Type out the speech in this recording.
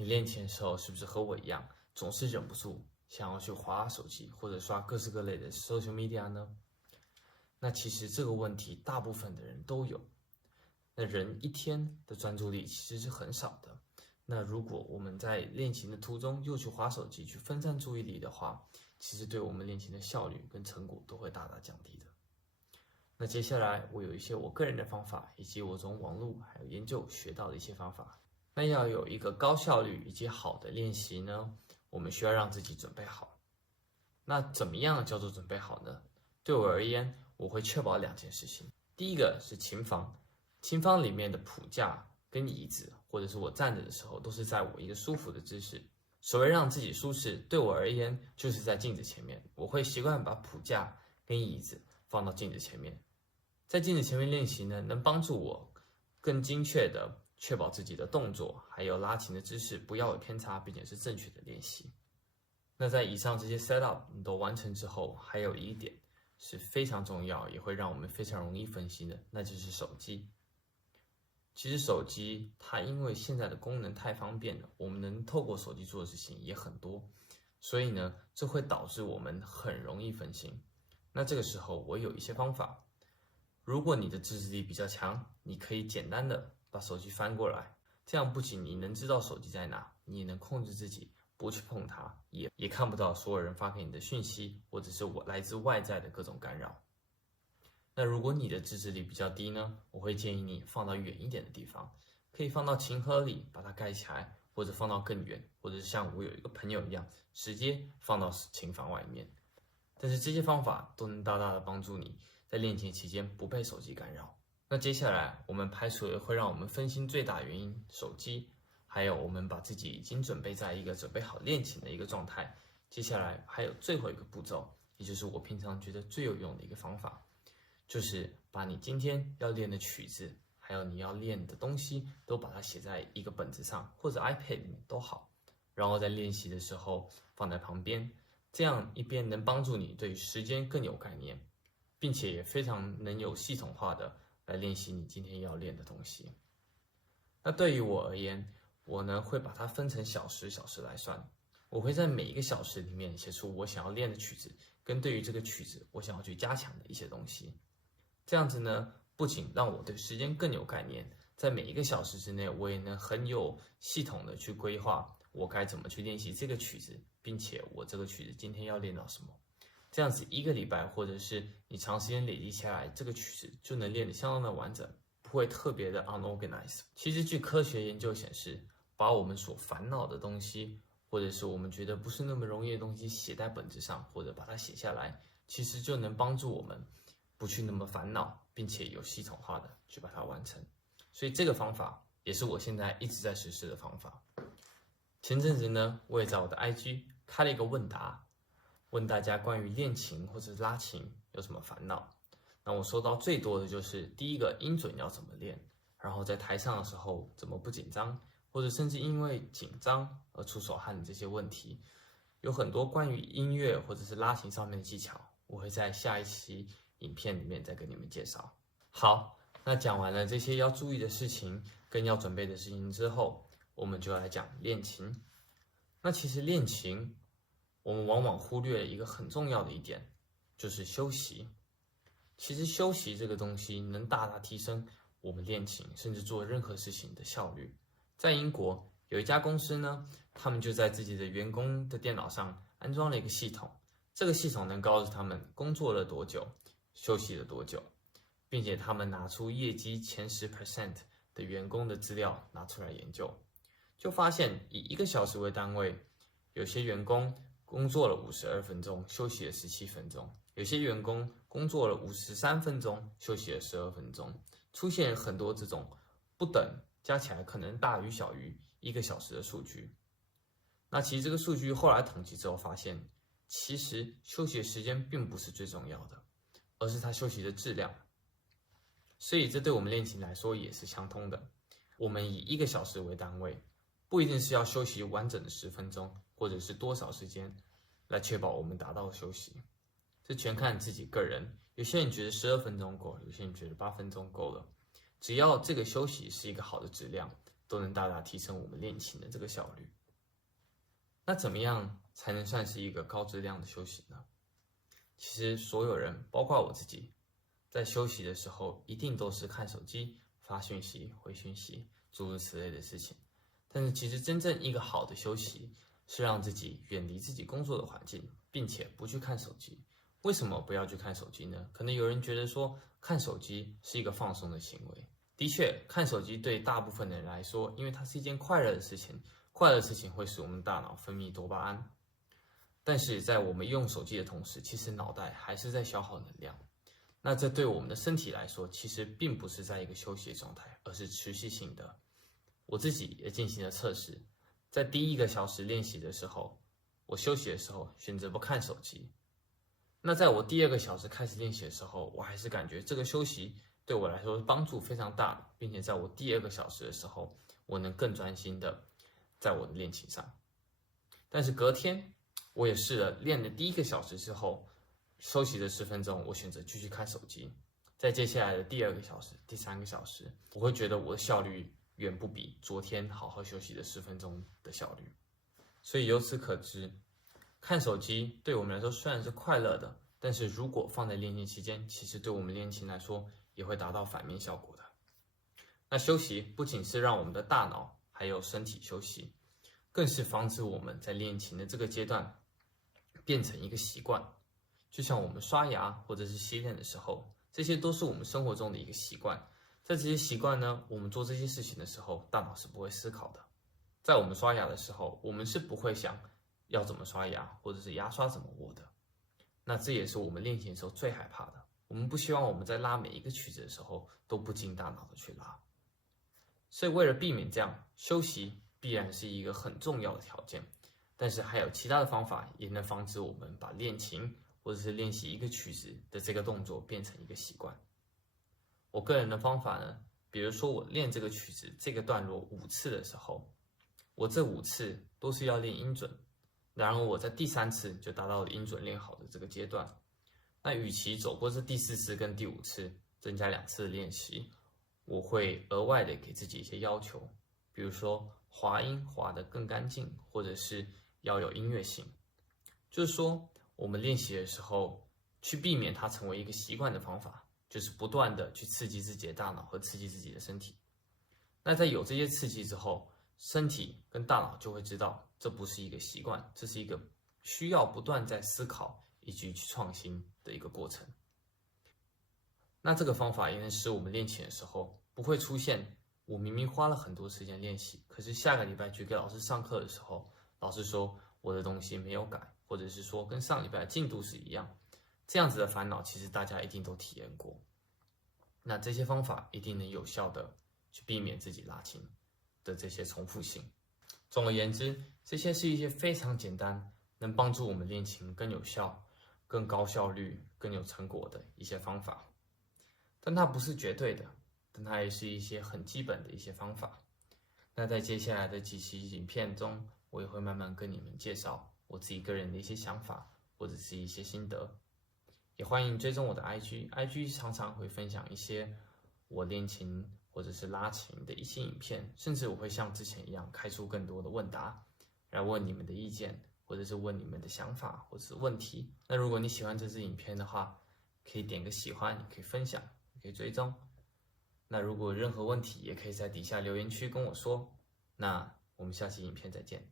你练琴的时候是不是和我一样，总是忍不住想要去滑手机或者刷各式各类的 social media 呢？那其实这个问题大部分的人都有。那人一天的专注力其实是很少的。那如果我们在练琴的途中又去滑手机，去分散注意力的话，其实对我们练琴的效率跟成果都会大大降低的。那接下来我有一些我个人的方法，以及我从网络还有研究学到的一些方法。那要有一个高效率以及好的练习呢，我们需要让自己准备好。那怎么样叫做准备好呢？对我而言，我会确保两件事情。第一个是琴房，琴房里面的谱架跟椅子，或者是我站着的时候，都是在我一个舒服的姿势。所谓让自己舒适，对我而言就是在镜子前面，我会习惯把谱架跟椅子放到镜子前面。在镜子前面练习呢，能帮助我更精确的确保自己的动作还有拉琴的姿势不要有偏差，并且是正确的练习。那在以上这些 setup 你都完成之后，还有一点是非常重要，也会让我们非常容易分心的，那就是手机。其实手机它因为现在的功能太方便了，我们能透过手机做的事情也很多，所以呢，这会导致我们很容易分心。那这个时候我有一些方法，如果你的自制力比较强，你可以简单的把手机翻过来，这样不仅你能知道手机在哪，你也能控制自己不去碰它，也看不到所有人发给你的讯息，或者是来自外在的各种干扰。那如果你的自制力比较低呢，我会建议你放到远一点的地方，可以放到琴盒里把它盖起来，或者放到更远，或者是像我有一个朋友一样，直接放到琴房外面。但是这些方法都能大大的帮助你在练琴期间不被手机干扰。那接下来我们排除了会让我们分心最大原因手机，还有我们把自己已经准备在一个准备好练琴的一个状态。接下来还有最后一个步骤，也就是我平常觉得最有用的一个方法，就是把你今天要练的曲子，还有你要练的东西，都把它写在一个本子上，或者 iPad 里面都好，然后在练习的时候放在旁边，这样一边能帮助你对时间更有概念，并且也非常能有系统化的来练习你今天要练的东西。那对于我而言，我呢会把它分成小时来算，我会在每一个小时里面写出我想要练的曲子，跟对于这个曲子我想要去加强的一些东西。这样子呢，不仅让我对时间更有概念，在每一个小时之内，我也能很有系统的去规划我该怎么去练习这个曲子，并且我这个曲子今天要练到什么。这样子一个礼拜，或者是你长时间累积下来，这个曲子就能练得相当的完整，不会特别的 unorganized。其实据科学研究显示，把我们所烦恼的东西，或者是我们觉得不是那么容易的东西写在本子上，或者把它写下来，其实就能帮助我们不去那么烦恼，并且有系统化的去把它完成。所以这个方法也是我现在一直在实施的方法。前阵子呢，我也在我的 IG 开了一个问答，问大家关于练琴或者拉琴有什么烦恼。那我收到最多的就是第一个，音准要怎么练，然后在台上的时候怎么不紧张，或者甚至因为紧张而出手汗的这些问题。有很多关于音乐或者是拉琴上面的技巧，我会在下一期影片里面再跟你们介绍。好，那讲完了这些要注意的事情跟要准备的事情之后，我们就来讲练琴。那其实练琴，我们往往忽略了一个很重要的一点，就是休息。其实休息这个东西能大大提升我们练琴甚至做任何事情的效率。在英国有一家公司呢，他们就在自己的员工的电脑上安装了一个系统，这个系统能告诉他们工作了多久，休息了多久，并且他们拿出业绩前10% 的员工的资料拿出来研究，就发现以1个小时为单位，有些员工工作了52分钟，休息了17分钟，有些员工工作了53分钟，休息了12分钟，出现很多这种不等，加起来可能大于小于1个小时的数据。那其实这个数据后来统计之后发现，其实休息的时间并不是最重要的，而是他休息的质量。所以这对我们练琴来说也是相通的。我们以1个小时为单位，不一定是要休息完整的10分钟，或者是多少时间来确保我们达到休息。这全看自己个人，有些人觉得12分钟够了，有些人觉得8分钟够了。只要这个休息是一个好的质量，都能大大提升我们练琴的这个效率。那怎么样才能算是一个高质量的休息呢？其实所有人，包括我自己，在休息的时候一定都是看手机、发讯息、回讯息，诸如此类的事情。但是其实真正一个好的休息是让自己远离自己工作的环境，并且不去看手机。为什么不要去看手机呢？可能有人觉得说看手机是一个放松的行为。的确，看手机对大部分的人来说，因为它是一件快乐的事情，快乐的事情会使我们大脑分泌多巴胺。但是在我们用手机的同时，其实脑袋还是在消耗能量。那这对我们的身体来说，其实并不是在一个休息状态，而是持续性的。我自己也进行了测试，在第1个小时练习的时候，我休息的时候选择不看手机。那在我第2个小时开始练习的时候，我还是感觉这个休息对我来说帮助非常大的，并且在我第2个小时的时候，我能更专心的在我的练琴上。但是隔天，我也试了练了第1个小时之后，休息的10分钟，我选择继续看手机。在接下来的第2个小时、第3个小时，我会觉得我的效率远不比昨天好好休息的10分钟的效率。所以由此可知，看手机对我们来说虽然是快乐的，但是如果放在练琴期间，其实对我们练琴来说也会达到反面效果的。那休息不仅是让我们的大脑还有身体休息，更是防止我们在练琴的这个阶段变成一个习惯。就像我们刷牙或者是洗脸的时候，这些都是我们生活中的一个习惯。在这些习惯呢，我们做这些事情的时候，大脑是不会思考的。在我们刷牙的时候，我们是不会想要怎么刷牙，或者是牙刷怎么握的。那这也是我们练琴的时候最害怕的。我们不希望我们在拉每一个曲子的时候都不经大脑的去拉。所以为了避免这样，休息必然是一个很重要的条件。但是还有其他的方法，也能防止我们把练琴或者是练习一个曲子的这个动作变成一个习惯。我个人的方法呢，比如说我练这个曲子这个段落5次的时候，我这5次都是要练音准，然而我在第3次就达到了音准练好的这个阶段。那与其走过这第4次跟第5次，增加2次的练习，我会额外的给自己一些要求，比如说滑音滑得更干净，或者是要有音乐性。就是说，我们练习的时候，去避免它成为一个习惯的方法，就是不断的去刺激自己的大脑和刺激自己的身体。那在有这些刺激之后，身体跟大脑就会知道，这不是一个习惯，这是一个需要不断在思考以及去创新的一个过程。那这个方法也能使我们练琴的时候，不会出现我明明花了很多时间练习，可是下个礼拜去给老师上课的时候，老师说我的东西没有改，或者是说跟上礼拜的进度是一样。这样子的烦恼，其实大家一定都体验过。那这些方法一定能有效的去避免自己拉琴的这些重复性。总而言之，这些是一些非常简单，能帮助我们练琴更有效、更高效率、更有成果的一些方法。但它不是绝对的，但它也是一些很基本的一些方法。那在接下来的几期影片中，我也会慢慢跟你们介绍我自己个人的一些想法，或者是一些心得。也欢迎追踪我的 IG 常常会分享一些我练琴或者是拉琴的一些影片，甚至我会像之前一样开出更多的问答，来问你们的意见，或者是问你们的想法或者是问题。那如果你喜欢这支影片的话，可以点个喜欢，也可以分享，也可以追踪。那如果有任何问题，也可以在底下留言区跟我说。那我们下期影片再见。